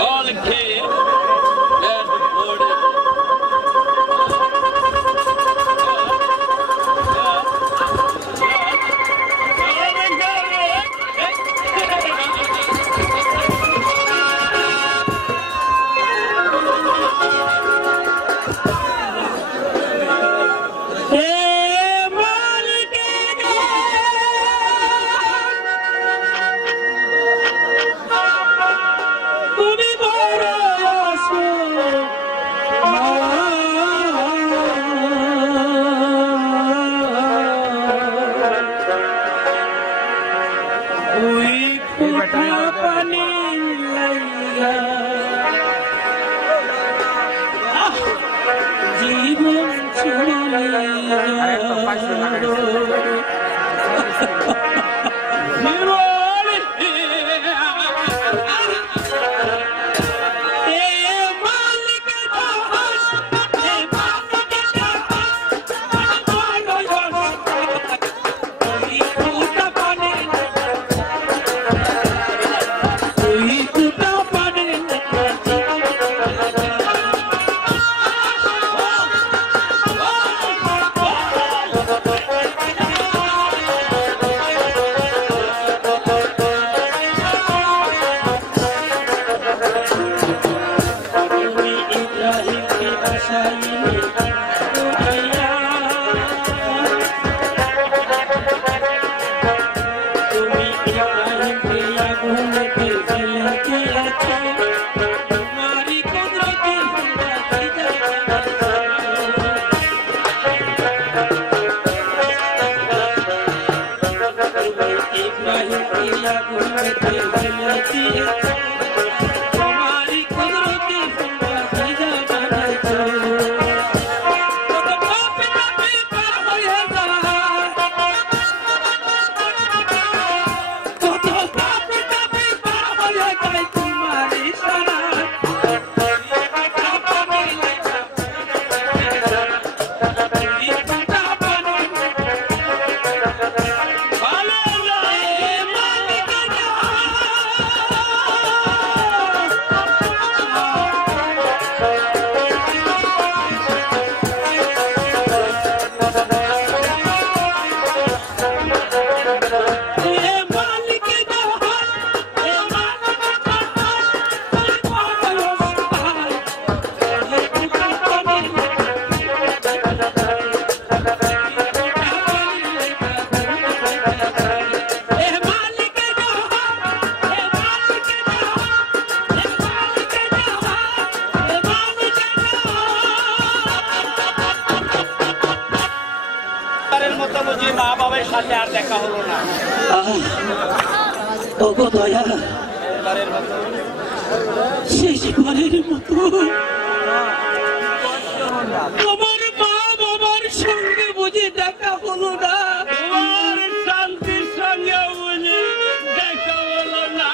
All the kids, জীবন চলে শেষবারের মতো আমার মা বাবার সঙ্গে বুঝে দেখা হলো না, তোমার শান্তির সঙ্গে বুঝে দেখা হলো না।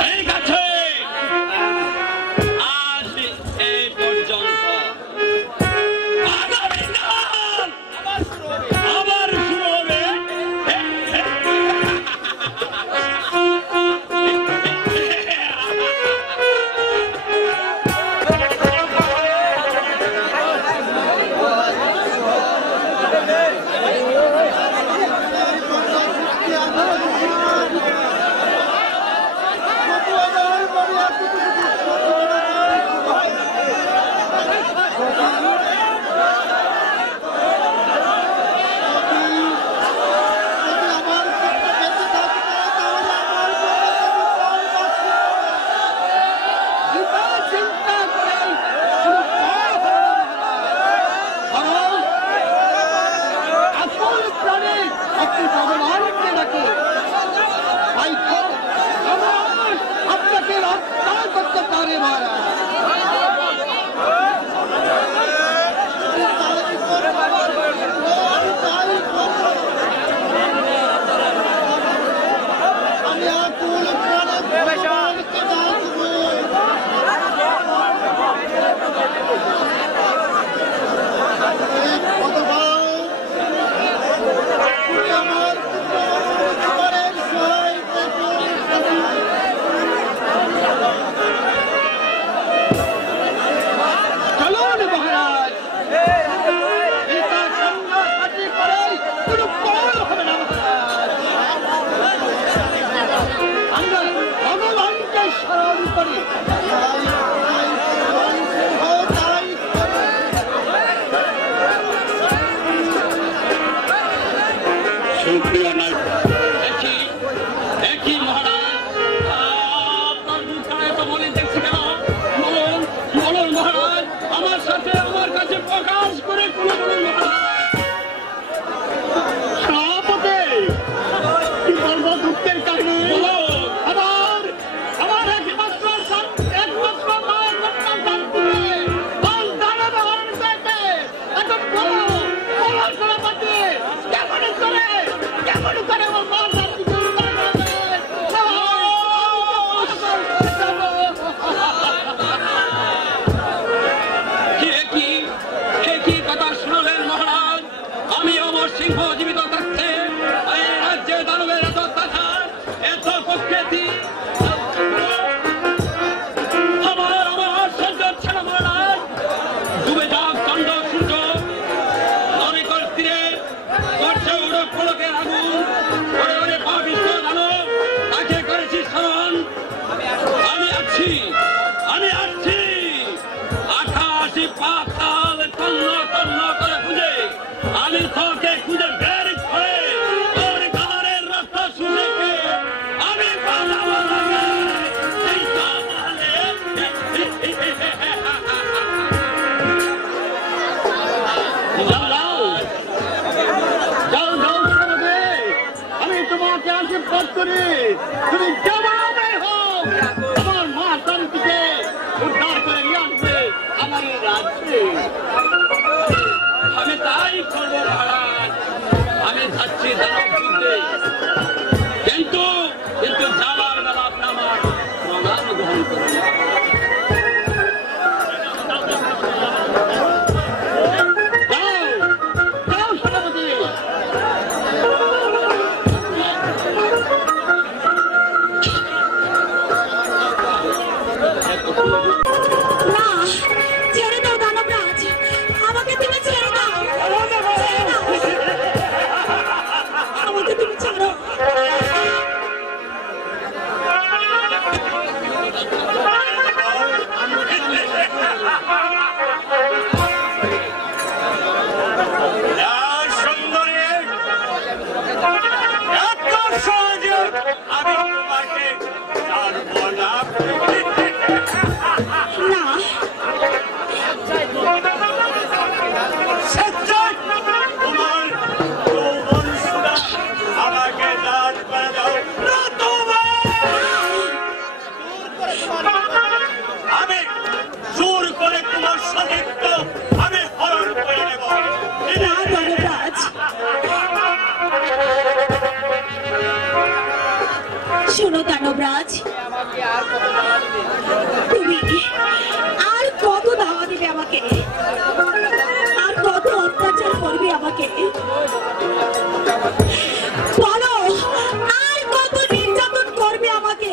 ঠিক আছে আজ এই পর্যন্ত। আমার কাছে প্রকাশ করে করি তুমি যেভাবে হোক আমার মা শান্তিকে উদ্ধার করে নিয়ে আসবে আমার এই রাজ্যে। আমি তাই করবো মহারাজ। আমি যাচ্ছি দানব যুদ্ধে, কিন্তু কিন্তু যাওয়ার বেলা আপনি আমার প্রণাম গ্রহণ করুন। শোনো দানবরাজ, তুমি আর কত ধাওয়া দিবে আমাকে, আর কত অত্যাচার করবে আমাকে, বলো আর কত নির্যাতন করবে আমাকে।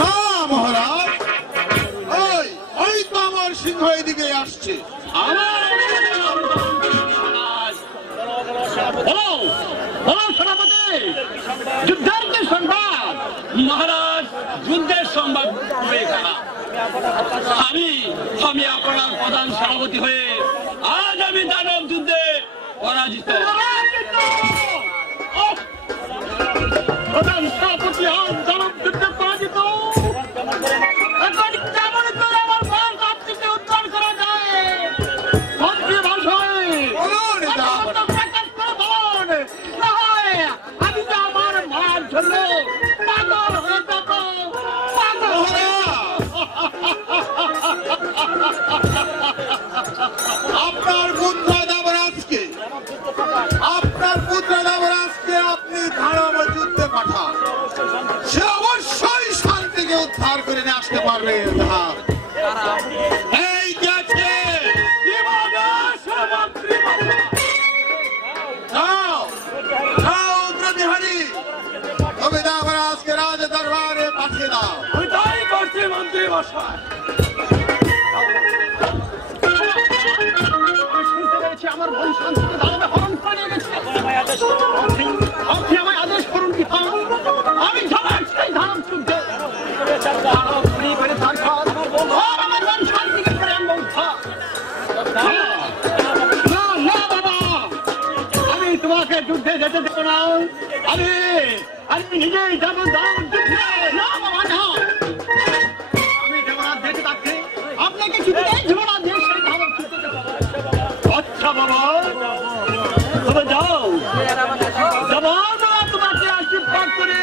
না মহারাজ, ওই তো আমার সিংহ এদিকে আসছে। যুদ্ধের যে সংবাদ মহারাজ, যুদ্ধের সংবাদ হয়ে গেল। আমি আপনার প্রধান সেনাপতি হয়ে আজ আমি দানব যুদ্ধে পরাজিত। প্রধান সেনাপতি আজ দানব যুদ্ধে পরাজিত। এখন কেমন করে আমার মার কাছ থেকে উদ্ধার করা যায়? মন্ত্রী মহাশয়, আমি তো আমার মার জন্য পাগল হয়ে যাব। আপনার পুত্র দেবরাজকে আপনি ধারব যুদ্ধে পাঠান, সে অবশ্যই শান্তিকে উদ্ধার করে নিয়ে আসতে পারবে। এই গেছে তবে দেবরাজকে রাজ দরবারে পাঠিয়ে দাও। তাই করছি মন্ত্রী মশাই। আমার বোন শান্তিকে দানবে হরণ করে নিয়ে গেছে। আপনি আমায় আদেশ করুন কি আমি ঝাড়ার সেই ধারণ যুদ্ধে আমার বোন শান্তিকে করে আনবো। না বাবা, আমি তোমাকে যুদ্ধে যেতে দেবো না। আমি নিজেই যাবো দারুণ যুদ্ধে। না বাবা না, আমি দেবরাজ দেখে থাকতে আপনাকে কিছুতেই দেবরাজ দিয়ে সেই ধারণ যুদ্ধে দেবো। আচ্ছা বাবা, তবে যাও। তোমাকে আশীর্বাদ করে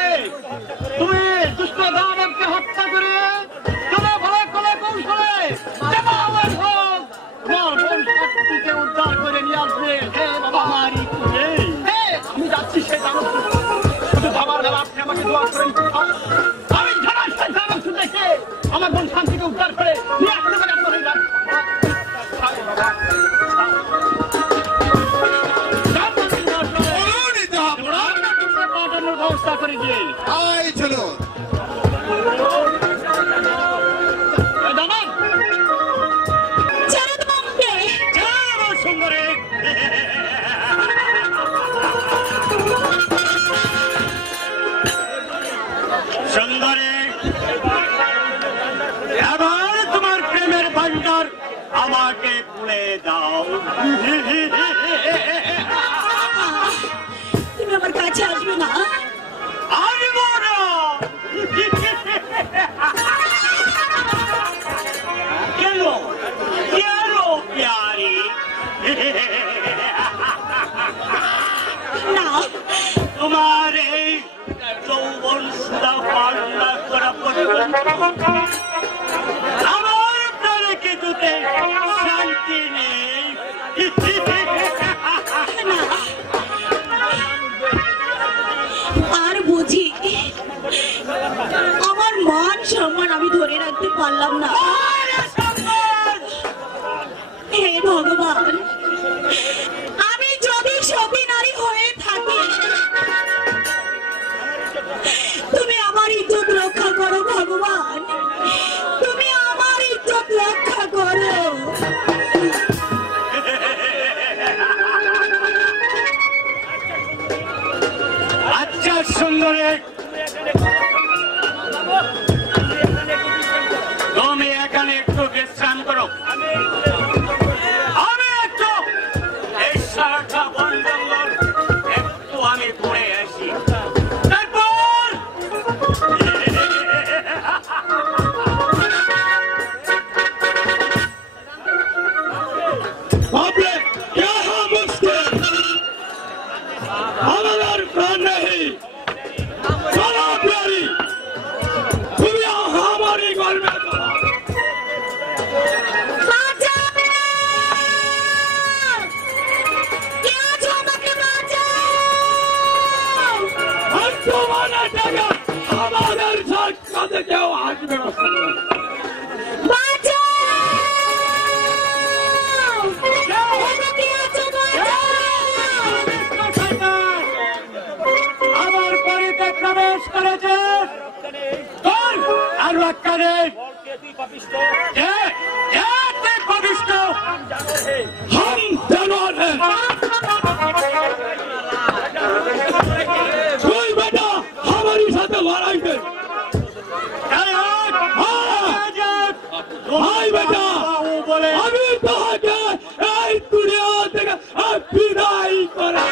তুমি দুষ্ট দানবকে হত্যা করে তুমি ভয়ে কলে কৌশলে শক্তিকে উদ্ধার করে নিয়ে আসবে। আমি যাচ্ছি সেই দানব শুধু ভাবার বেলা আপনি আমাকে দোয়া করেন। আমি ঝাড়ার সেই দানব দেখে আমার বোন শান্তিকে উদ্ধার করে নিয়ে আসতে পারে আপনার ব্যবস্থা করে দিয়ে চলো সুন্দরী। সুন্দরী, এবার তোমার না, তোমার এই যৌবন সুদা পাল্লা করা পর্যন্ত আমার প্রাণে কিছুতে শান্তি নেই। না, আর বুঝি আমার মান সম্মান আমি ধরে রাখতে পারলাম না। হে ভগবান, আমি যদি সতী নারী হয়ে থাকি, তুমি আমার ইজ্জত রক্ষা করো ভগবান, তুমি আমার ইজ্জত রক্ষা করো। আচ্ছা সুন্দরী, তুমি এখানে একটু বিশ্রাম করো, আমি একটু এই সারাটা বন জঙ্গল একটু আমি ঘুরে আসি, তারপর आपने यहाँ मुश्किल हमारा प्राण नहीं सारा प्यारी तुम यहाँ हमारी घर में हम तुम्हारा जगह हमारे साथ कद जाओ आज मेरा আমার বাড়িতে প্রবেশ করেছে আর রক্ষা নেই। পাপিষ্ঠ हम जानवर हैं कोई बेटा हमारी साथ लड़ाई कर भाई बेटा বলে अभी तो के दुनिया থেকে বিদায় করে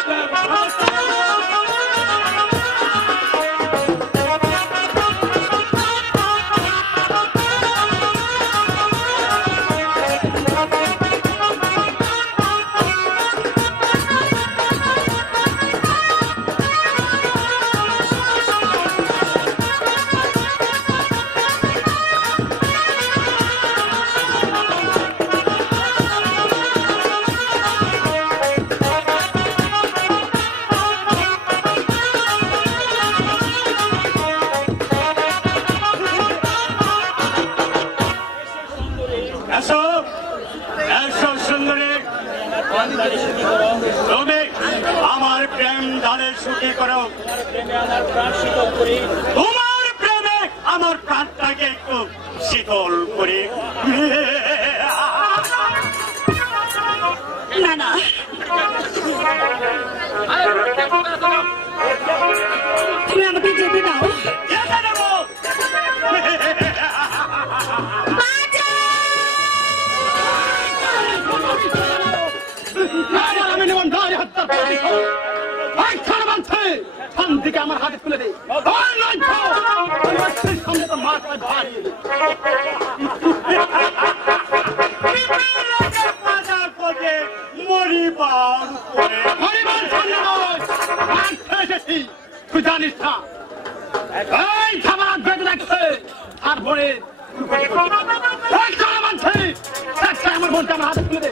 তুমি আমার প্রেম ধারে সুখী করো, তোমার প্রেমে আমার প্রাণটাকে একটু শীতল করে। না না, তুমি আমাকে যেতে দাও। যেতে দেবো। আমি নিমন্ত্রণে হত্যা করেছি শান্তিকে আমার হাতে তুলে দে। সামনে তো মাছ ভারী তুই জানিস না এই খাবার বেঁধে রাখছে আর ভরে আমার বোনকে আমার হাতে তুলে দে।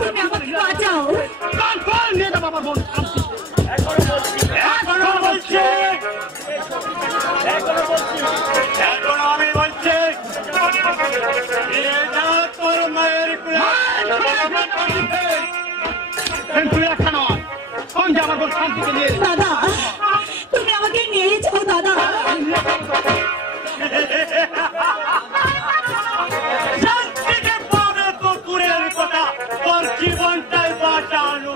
তুমি আমাকে বাঁচাও। নিয়ে যাবো আমার বোন। এখন আমি বলছি তোর মায়ের তুই একটা নয় সঙ্গে আমার বোন শান্তিকে নিয়ে দাদা, তুমি আমাকে নিয়ে যাও দাদা। শান্তিকে পাবে তো দূরের কথা, তোর জীবনটাই বাঁচানো।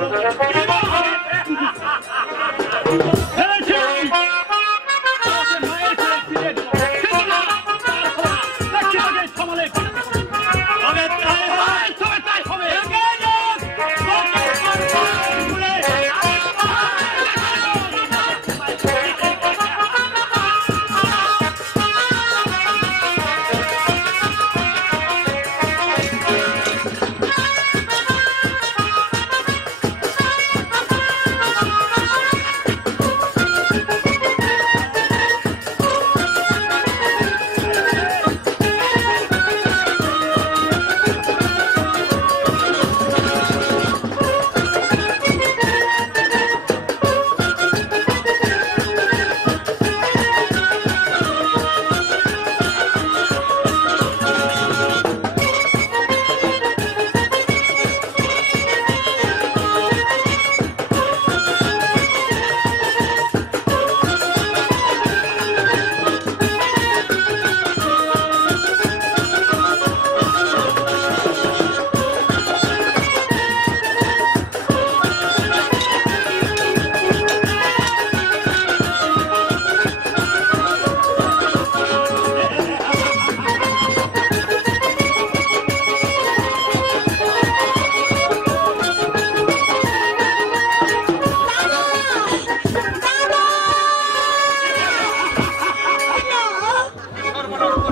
রক্ত